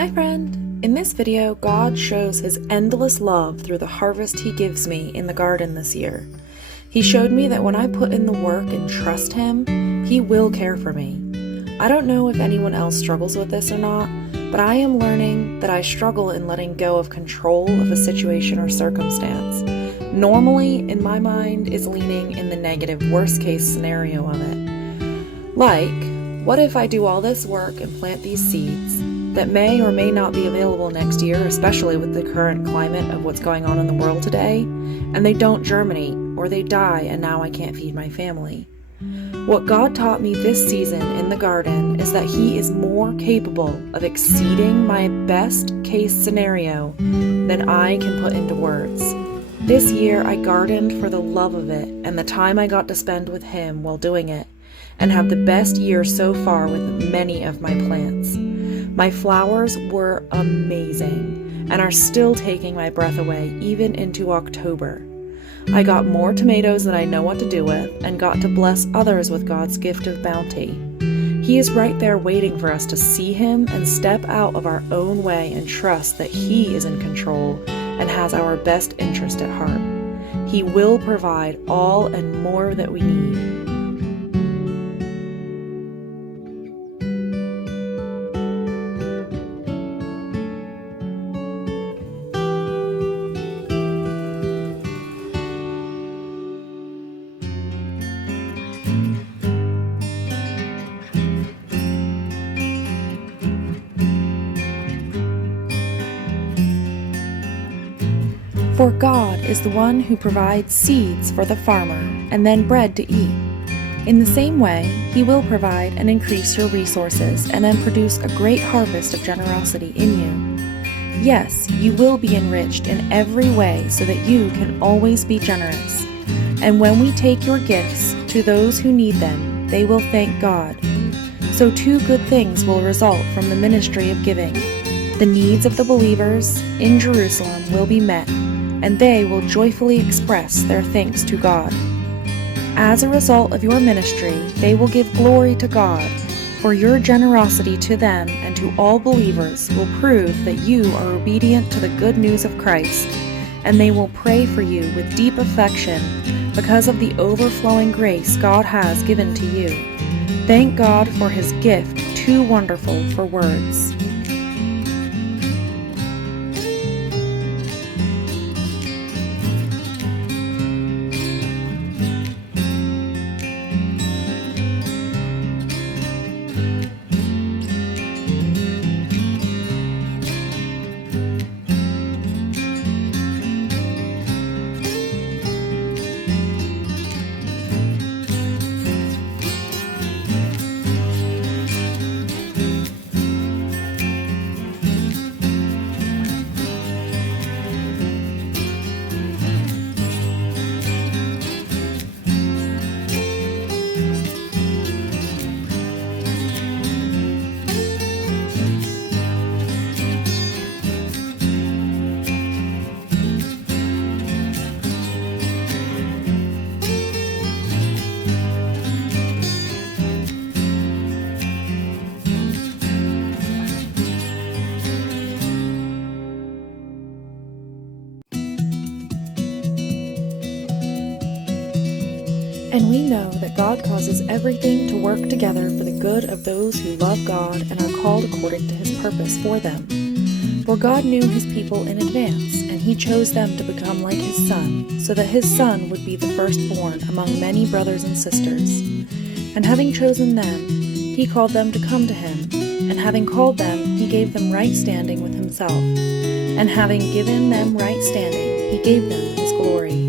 Hi friend! In this video, God shows his endless love through the harvest he gives me in the garden this year. He showed me that when I put in the work and trust him, he will care for me. I don't know if anyone else struggles with this or not, but I am learning that I struggle in letting go of control of a situation or circumstance. Normally, in my mind, is leaning in the negative worst case scenario of it. Like, what if I do all this work and plant these seeds that may or may not be available next year, especially with the current climate of what's going on in the world today, and they don't germinate or they die and now I can't feed my family. What God taught me this season in the garden is that he is more capable of exceeding my best case scenario than I can put into words. This year I gardened for the love of it and the time I got to spend with him while doing it, and have the best year so far with many of my plants. My flowers were amazing and are still taking my breath away even into October. I got more tomatoes than I know what to do with and got to bless others with God's gift of bounty. He is right there waiting for us to see him and step out of our own way and trust that he is in control and has our best interest at heart. He will provide all and more that we need. For God is the one who provides seeds for the farmer and then bread to eat. In the same way, he will provide and increase your resources and then produce a great harvest of generosity in you. Yes, you will be enriched in every way so that you can always be generous. And when we take your gifts to those who need them, they will thank God. So two good things will result from the ministry of giving. The needs of the believers in Jerusalem will be met, and they will joyfully express their thanks to God. As a result of your ministry, they will give glory to God, for your generosity to them and to all believers will prove that you are obedient to the good news of Christ, and they will pray for you with deep affection because of the overflowing grace God has given to you. Thank God for his gift too wonderful for words. And we know that God causes everything to work together for the good of those who love God and are called according to his purpose for them. For God knew his people in advance, and he chose them to become like his Son, so that his Son would be the firstborn among many brothers and sisters. And having chosen them, he called them to come to him, and having called them, he gave them right standing with himself. And having given them right standing, he gave them his glory.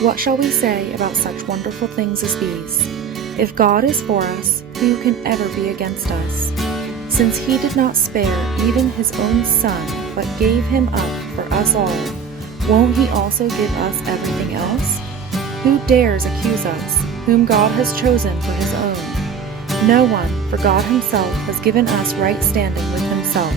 What shall we say about such wonderful things as these? If God is for us, who can ever be against us? Since he did not spare even his own Son, but gave him up for us all, won't he also give us everything else? Who dares accuse us, whom God has chosen for his own? No one, for God himself has given us right standing with himself.